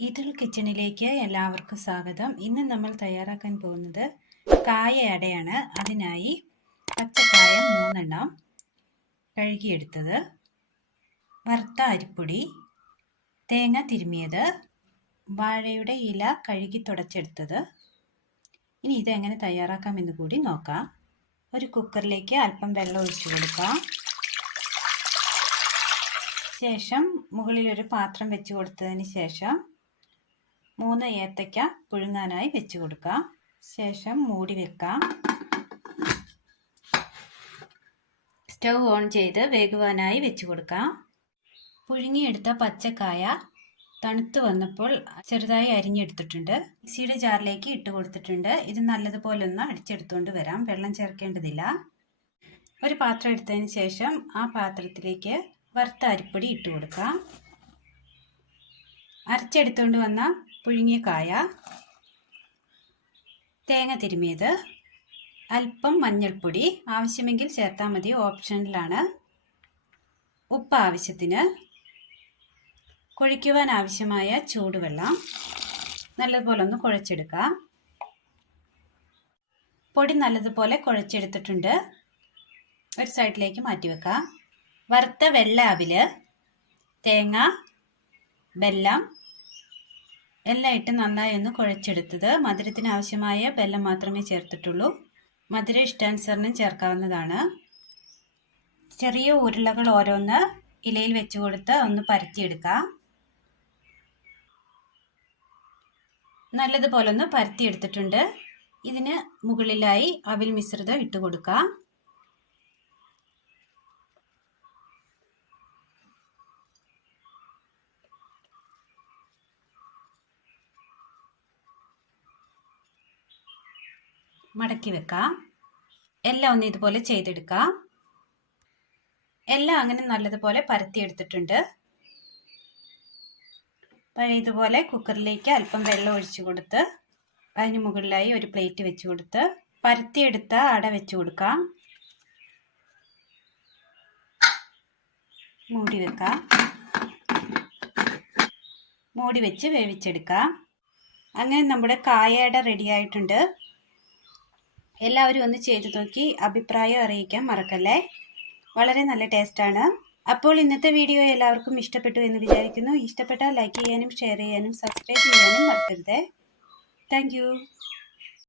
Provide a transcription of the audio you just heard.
ഇതിൽ കിച്ചണിലേക്ക് എല്ലാവർക്കും സ്വാഗതം. ഇന്ന് നമ്മൾ തയ്യാറാക്കാൻ പോകുന്നത് കായ അടയാണ്. അതിനായി പച്ചക്കായ മൂന്നെണ്ണം കഴുകിയെടുത്തത്. വറുത്ത അരിപ്പൊടി തേങ്ങ തിരുമിയത് വാഴയുടെ ഇല കഴുകി തുടച്ചെടുത്തത്. ഇനി ഇതെങ്ങനെ തയ്യാറാക്കാമെന്ന് കൂടി നോക്കാം. ഒരു കുക്കറിലേക്ക് അല്പം വെള്ളം ഒഴിച്ചു കൊടുക്കാം. ശേഷം മുകളിൽ ഒരു പാത്രം വെച്ച് കൊടുത്തതിന് ശേഷം മൂന്ന് ഏത്തയ്ക്ക പുഴുങ്ങാനായി വെച്ച് കൊടുക്കാം. ശേഷം മൂടി വെക്കാം. സ്റ്റൗ ഓൺ ചെയ്ത് വേകുവാനായി വെച്ച് കൊടുക്കാം. പുഴുങ്ങിയെടുത്ത പച്ചക്കായ തണുത്ത് വന്നപ്പോൾ ചെറുതായി അരിഞ്ഞെടുത്തിട്ടുണ്ട്. മിക്സിയുടെ ജാറിലേക്ക് ഇട്ട് കൊടുത്തിട്ടുണ്ട്. ഇത് നല്ലതുപോലെ ഒന്ന് അടിച്ചെടുത്തുകൊണ്ട് വരാം. വെള്ളം ചേർക്കേണ്ടതില്ല. ഒരു പാത്രം എടുത്തതിന് ശേഷം ആ പാത്രത്തിലേക്ക് വറുത്ത അരിപ്പൊടി ഇട്ട് കൊടുക്കാം. അരച്ചെടുത്തുകൊണ്ട് വന്ന പുഴുങ്ങിയ കായ തേങ്ങ തിരുമിയത് അല്പം മഞ്ഞൾപ്പൊടി ആവശ്യമെങ്കിൽ ചേർത്താൽ മതി. ഓപ്ഷനിലാണ് ഉപ്പ് ആവശ്യത്തിന് കുഴിക്കുവാൻ ആവശ്യമായ ചൂടുവെള്ളം നല്ലതുപോലെ ഒന്ന് കുഴച്ചെടുക്കുക. പൊടി നല്ലതുപോലെ കുഴച്ചെടുത്തിട്ടുണ്ട്. ഒരു സൈഡിലേക്ക് മാറ്റി വെക്കുക. വറുത്ത വെള്ള അവിൽ തേങ്ങ വെല്ലം എല്ലാം ഇട്ട് നന്നായി ഒന്ന് കുഴച്ചെടുത്തത്. മധുരത്തിന് ആവശ്യമായ വെല്ലം മാത്രമേ ചേർത്തിട്ടുള്ളൂ. മധുരം ഇഷ്ടാനുസരണം ചേർക്കാവുന്നതാണ്. ചെറിയ ഉരുളകൾ ഓരോന്ന് ഇലയിൽ വെച്ച് കൊടുത്ത് ഒന്ന് പരത്തിയെടുക്കാം. നല്ലതുപോലെ ഒന്ന് പരത്തിയെടുത്തിട്ടുണ്ട്. ഇതിന് മുകളിലായി അവിൽ മിശ്രിതം ഇട്ട് കൊടുക്കാം. മടക്കി വെക്കാം. എല്ലാം ഒന്ന് ഇതുപോലെ ചെയ്തെടുക്കാം. എല്ലാം അങ്ങനെ നല്ലതുപോലെ പരത്തിയെടുത്തിട്ടുണ്ട് പഴയതുപോലെ കുക്കറിലേക്ക് അല്പം വെള്ളം ഒഴിച്ചു കൊടുത്ത് അതിന് മുകളിലായി ഒരു പ്ലേറ്റ് വെച്ച് കൊടുത്ത് പരത്തിയെടുത്ത അട വെച്ച് കൊടുക്കാം. മൂടി വെക്കാം. മൂടി വെച്ച് വേവിച്ചെടുക്കാം. അങ്ങനെ നമ്മുടെ കായട റെഡി ആയിട്ടുണ്ട്. എല്ലാവരും ഒന്ന് ചെയ്തു നോക്കി. അഭിപ്രായം അറിയിക്കാൻ മറക്കല്ലേ? വളരെ നല്ല ടേസ്റ്റാണ് അപ്പോൾ ഇന്നത്തെ വീഡിയോ എല്ലാവർക്കും ഇഷ്ടപ്പെട്ടു എന്ന് വിചാരിക്കുന്നു. ഇഷ്ടപ്പെട്ടാൽ ലൈക്ക് ചെയ്യാനും ഷെയർ ചെയ്യാനും സബ്സ്ക്രൈബ് ചെയ്യാനും മറക്കരുത്. താങ്ക്